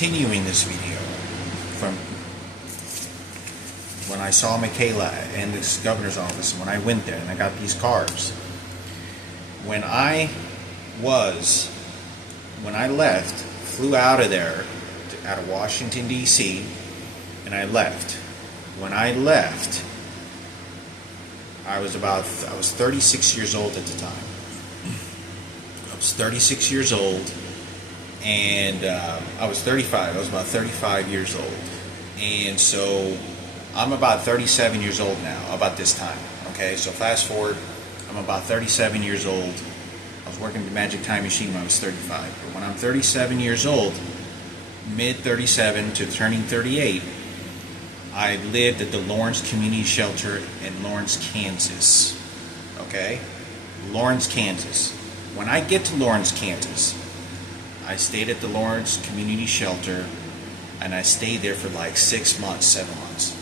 continuing this video from when I saw Mikayla in this governor's office, when I went there and I got these cards. When I left, flew out of there, out of Washington, D.C., and I left. When I left, I was 36 years old at the time. I was 36 years old, and I was 35. I was about 35 years old. And so I'm about 37 years old now, about this time. Okay, so fast forward, I'm about 37 years old. I was working the Magic Time Machine when I was 35. But when I'm 37 years old, mid 37 to turning 38, I lived at the Lawrence Community Shelter in Lawrence, Kansas. Okay? Lawrence, Kansas. When I get to Lawrence, Kansas, I stayed at the Lawrence Community Shelter, and I stayed there for like 6 months, 7 months.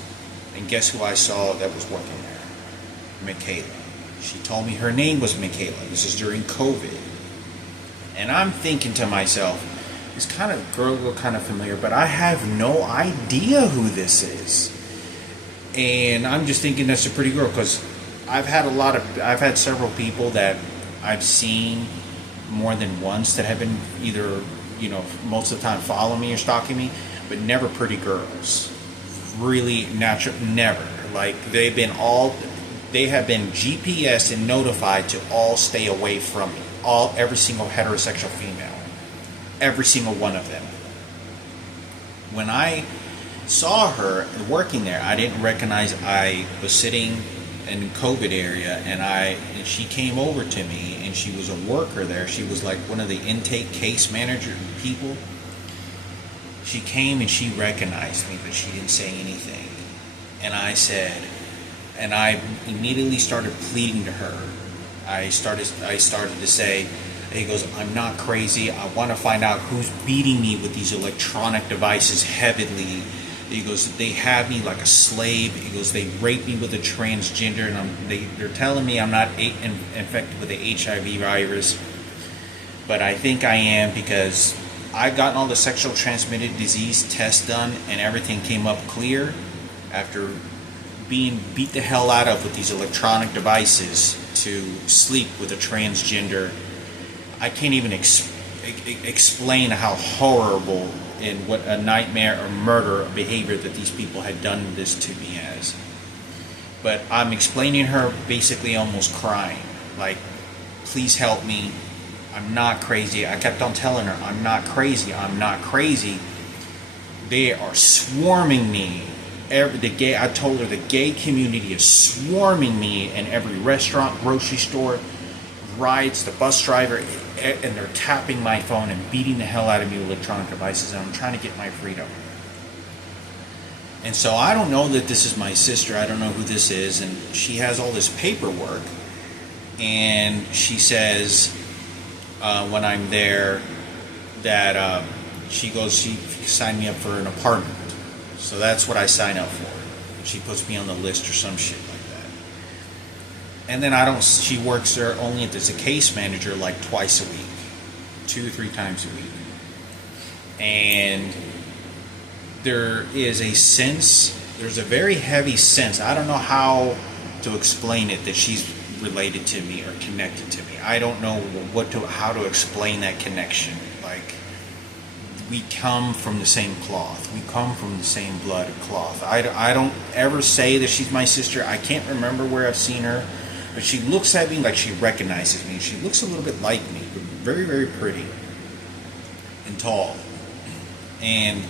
And guess who I saw that was working there? Mikayla. She told me her name was Mikayla. This is during COVID. And I'm thinking to myself, this kind of girl looked kind of familiar, but I have no idea who this is. And I'm just thinking that's a pretty girl, because I've had several people that I've seen more than once that have been either, most of the time following me or stalking me, but never pretty girls. Really natural, never. Like they have been GPS and notified to all stay away from me. Every single heterosexual female. Every single one of them. When I saw her working there, I didn't recognize I was sitting in the COVID area, and she came over to me, and she was a worker there. She was like one of the intake case manager people. She came and she recognized me, but she didn't say anything. And I immediately started pleading to her. I started to say, he goes, I'm not crazy. I want to find out who's beating me with these electronic devices heavily. He goes, they have me like a slave. He goes, they rape me with a transgender, and they're telling me I'm not infected with the HIV virus. But I think I am, because I've gotten all the sexual transmitted disease tests done, and everything came up clear after being beat the hell out of with these electronic devices to sleep with a transgender. I can't even explain how horrible and what a nightmare or murder behavior that these people had done this to me as. But I'm explaining her, basically almost crying, like, please help me. I'm not crazy. I kept on telling her, I'm not crazy. I'm not crazy. They are swarming me. I told her the gay community is swarming me in every restaurant, grocery store, rides, the bus driver, and they're tapping my phone and beating the hell out of me with electronic devices, and I'm trying to get my freedom. And so I don't know that this is my sister. I don't know who this is, and she has all this paperwork, and she says when I'm there that she signed me up for an apartment. So that's what I sign up for. She puts me on the list or some shit like that. And then she works there only as a case manager like twice a week. 2 or 3 times a week. And there's a very heavy sense, I don't know how to explain it, that she's related to me or connected to me. I don't know how to explain that connection. Like, we come from the same cloth. We come from the same blood cloth. I don't ever say that she's my sister. I can't remember where I've seen her, but she looks at me like she recognizes me. She looks a little bit like me, but very, very pretty and tall. And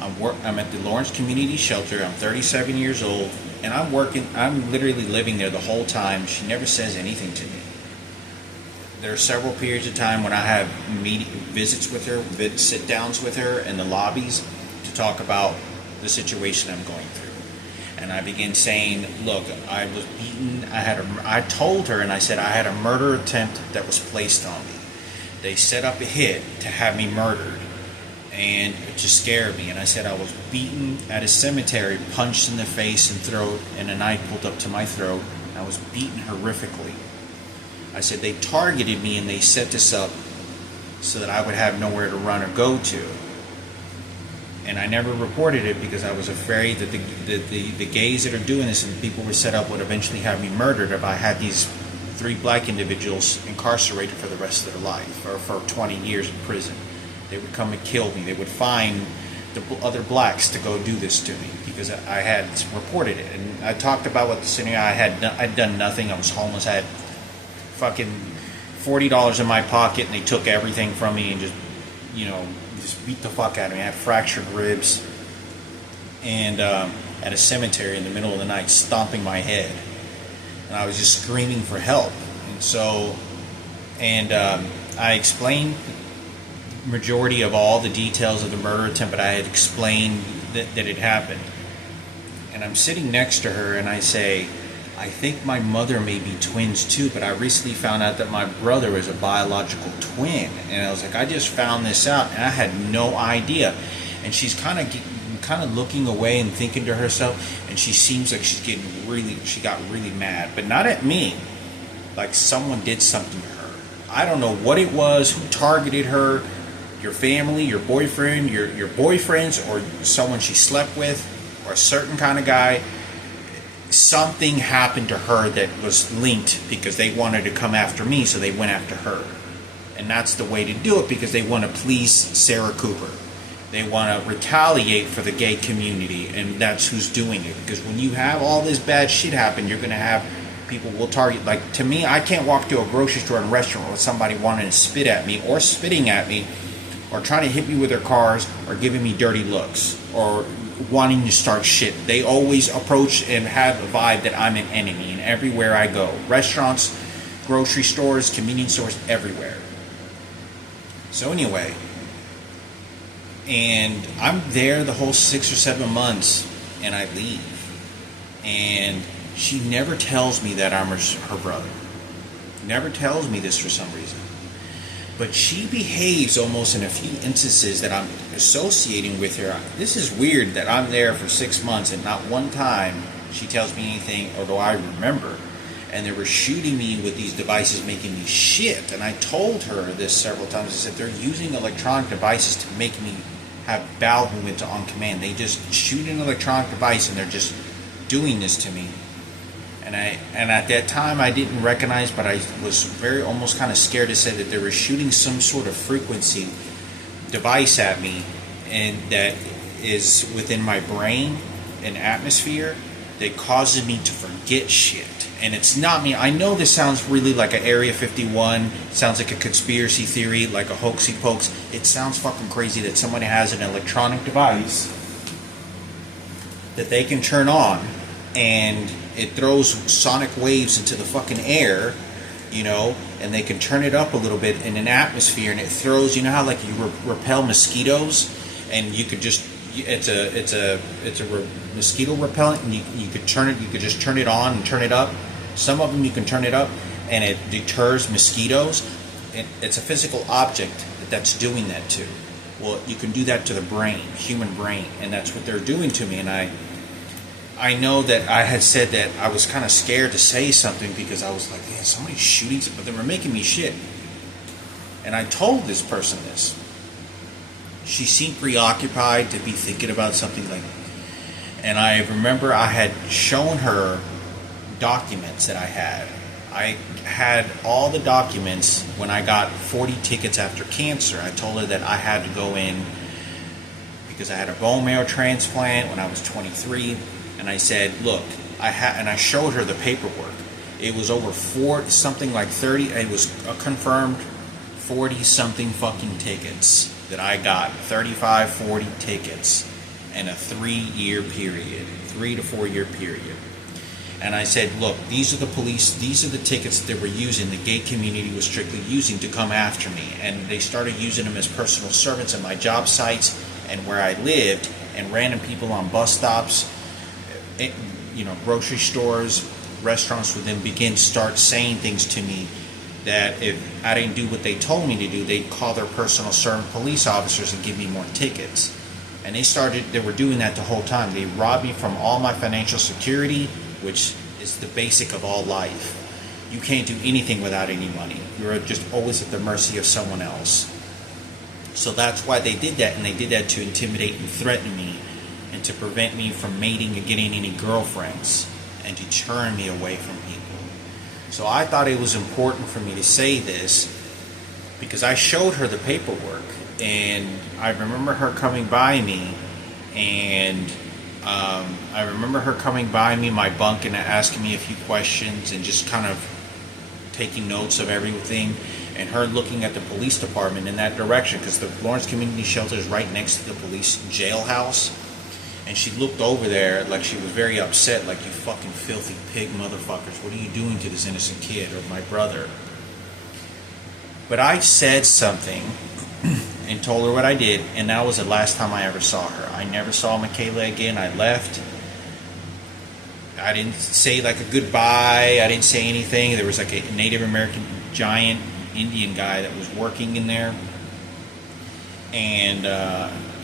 I'm at the Lawrence Community Shelter. I'm 37 years old, and I'm literally living there the whole time. She never says anything to me. There are several periods of time when I have visits with her, sit-downs with her in the lobbies to talk about the situation I'm going through. And I begin saying, look, I was beaten. I told her, and I said I had a murder attempt that was placed on me. They set up a hit to have me murdered, and to scare me. And I said I was beaten at a cemetery, punched in the face and throat, and a knife pulled up to my throat. I was beaten horrifically. I said they targeted me and they set this up so that I would have nowhere to run or go to. And I never reported it because I was afraid that the gays that are doing this and the people were set up would eventually have me murdered if I had these 3 black individuals incarcerated for the rest of their life, or for 20 years in prison. They would come and kill me. They would find the other blacks to go do this to me because I had reported it. And I talked about what the scenario. I'd done nothing. I was homeless. I had fucking $40 in my pocket, and they took everything from me and just beat the fuck out of me. I had fractured ribs, and at a cemetery in the middle of the night, stomping my head, and I was just screaming for help. And so, I explained the majority of all the details of the murder attempt, but I had explained that it happened. And I'm sitting next to her, and I say, I think my mother may be twins too, but I recently found out that my brother is a biological twin. And I was like, I just found this out, and I had no idea. And she's kind of looking away and thinking to herself, and she seems like she got really mad, but not at me, like someone did something to her. I don't know what it was, who targeted her, your family, your boyfriend, your boyfriends, or someone she slept with, or a certain kind of guy. Something happened to her that was linked because they wanted to come after me, so they went after her. And that's the way to do it, because they want to please Sarah Cooper. They want to retaliate for the gay community, and that's who's doing it. Because when you have all this bad shit happen, you're going to have people will target. Like, to me, I can't walk to a grocery store and restaurant with somebody wanting to spit at me, or spitting at me, or trying to hit me with their cars, or giving me dirty looks, or wanting to start shit. They always approach and have a vibe that I'm an enemy, and everywhere I go, restaurants, grocery stores, convenience stores, everywhere. So anyway, and I'm there the whole 6 or 7 months, and I leave, and she never tells me that I'm her brother. Never tells me this for some reason. But she behaves almost in a few instances that I'm associating with her. This is weird that I'm there for 6 months and not one time she tells me anything, or do I remember. And they were shooting me with these devices, making me shit. And I told her this several times. I said, they're using electronic devices to make me have bowel movements on command. They just shoot an electronic device and they're just doing this to me. And at that time I didn't recognize, but I was almost kind of scared to say that they were shooting some sort of frequency device at me, and that is within my brain, an atmosphere that causes me to forget shit. And it's not me. I know this sounds really like an Area 51, sounds like a conspiracy theory, like a hoaxy pokes. It sounds fucking crazy that somebody has an electronic device that they can turn on, and it throws sonic waves into the fucking air, and they can turn it up a little bit in an atmosphere, and it throws, how like you repel mosquitoes, and you could just, it's a mosquito repellent, and you could just turn it on and turn it up. Some of them you can turn it up, and it deters mosquitoes. It's a physical object that's doing that to. Well, you can do that to the brain, human brain, and that's what they're doing to me. And I know that I had said that I was kind of scared to say something because I was like, man, somebody's shooting, but they were making me shit. And I told this person this. She seemed preoccupied to be thinking about something like, and I remember I had shown her documents that I had. I had all the documents when I got 40 tickets after cancer. I told her that I had to go in because I had a bone marrow transplant when I was 23. And I said, look, and I showed her the paperwork. It was over 30, it was a confirmed 40-something fucking tickets that I got. 35, 40 tickets in a 3-year period, 3 to 4 year period. And I said, look, these are the tickets that they were using, the gay community was strictly using to come after me. And they started using them as personal servants at my job sites and where I lived, and random people on bus stops, grocery stores, restaurants would then start saying things to me that if I didn't do what they told me to do, they'd call their personal servant police officers and give me more tickets. And they were doing that the whole time. They robbed me from all my financial security, which is the basic of all life. You can't do anything without any money. You're just always at the mercy of someone else. So that's why they did that, and they did that to intimidate and threaten me, and to prevent me from mating and getting any girlfriends, and deterring me away from people. So I thought it was important for me to say this, because I showed her the paperwork, and I remember her coming by me, and I remember her coming by me, my bunk, and asking me a few questions, and just kind of taking notes of everything, and her looking at the police department in that direction, because the Lawrence Community Shelter is right next to the police jailhouse. And she looked over there like she was very upset, like, you fucking filthy pig motherfuckers, what are you doing to this innocent kid, or my brother? But I said something and told her what I did, and that was the last time I ever saw her. I never saw Mikayla again. I left. I didn't say like a goodbye. I didn't say anything. There was like a Native American giant Indian guy that was working in there, and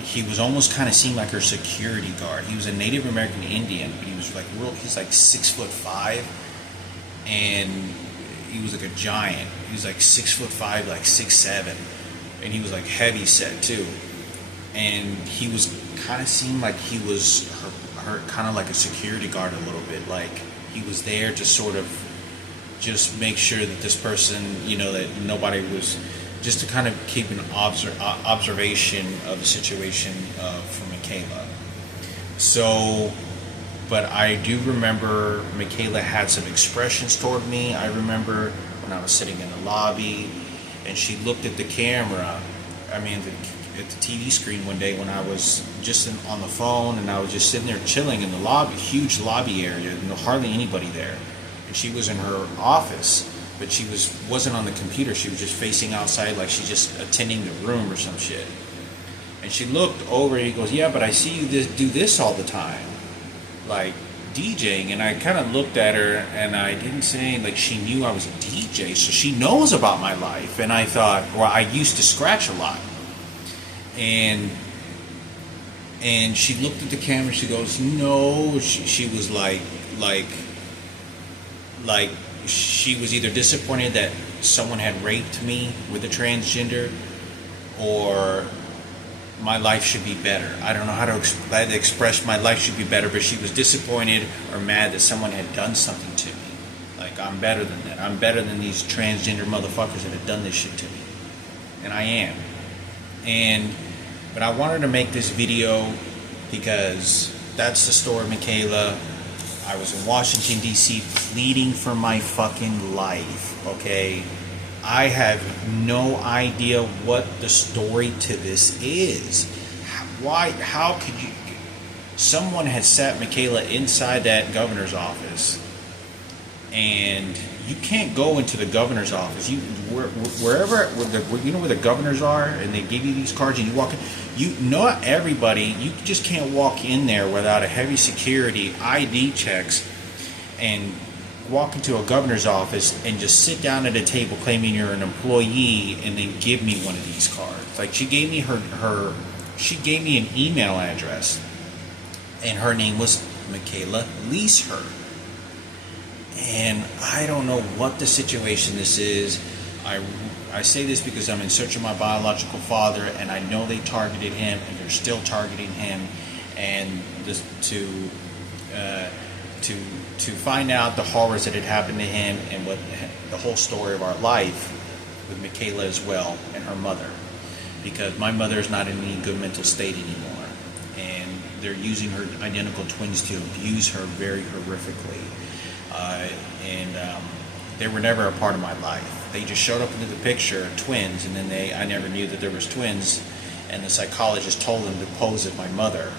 he was almost kind of seemed like her security guard. He was a Native American Indian, but he was like he's like 6'5", and he was like a giant. He was like 6'5", like 6'7", and he was like heavy set too. And he was kind of seemed like he was her kind of like a security guard a little bit. Like he was there to sort of just make sure that this person, that nobody was, just to kind of keep an observation of the situation for Mikayla. So, but I do remember Mikayla had some expressions toward me. I remember when I was sitting in the lobby, and she looked at the camera, at the TV screen one day when I was just on the phone, and I was just sitting there chilling in the lobby, huge lobby area, hardly anybody there. And she was in her office, but she wasn't on the computer. She was just facing outside, like she's just attending the room or some shit. And she looked over, and he goes, "Yeah, but I see you do this all the time, like DJing." And I kind of looked at her, and I didn't say, like, she knew I was a DJ, so she knows about my life. And I thought, well, I used to scratch a lot. And she looked at the camera. She goes, "No." She was like she was either disappointed that someone had raped me with a transgender, or my life should be better. I don't know how to express my life should be better, but she was disappointed or mad that someone had done something to me. Like, I'm better than that. I'm better than these transgender motherfuckers that have done this shit to me. And I am. But I wanted to make this video because that's the story of Mikayla. I was in Washington, D.C. pleading for my fucking life, okay? I have no idea what the story to this is. How could you... Someone had sat Mikayla inside that governor's office, and you can't go into the governor's office. Wherever the governors are, and they give you these cards, and you walk in. Not everybody. You just can't walk in there without a heavy security ID checks, and walk into a governor's office and just sit down at a table claiming you're an employee, and then give me one of these cards. Like, she gave me she gave me an email address, and her name was Mikayla Leesher. And I don't know what the situation this is. I say this because I'm in search of my biological father, and I know they targeted him, and they're still targeting him. And to find out the horrors that had happened to him, and what the whole story of our life with Mikayla as well, and her mother, because my mother is not in any good mental state anymore, and they're using her identical twins to abuse her very horrifically. They were never a part of my life. They just showed up into the picture, twins, and then I never knew that there was twins, and the psychologist told them to pose as my mother.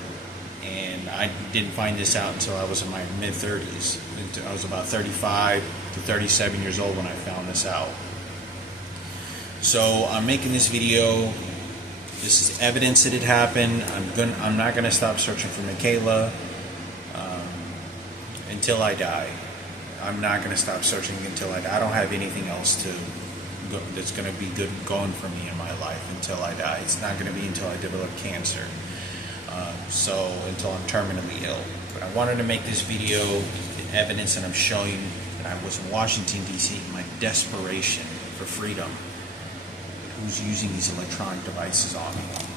And I didn't find this out until I was in my mid-30s. I was about 35 to 37 years old when I found this out. So I'm making this video. This is evidence that it happened. I'm not gonna stop searching for Mikayla until I die. I'm not going to stop searching until I die. I don't have anything else that's going to be good going for me in my life until I die. It's not going to be until I develop cancer. Until I'm terminally ill. But I wanted to make this video, the evidence that I'm showing that I was in Washington, D.C., my desperation for freedom. who's using these electronic devices on me.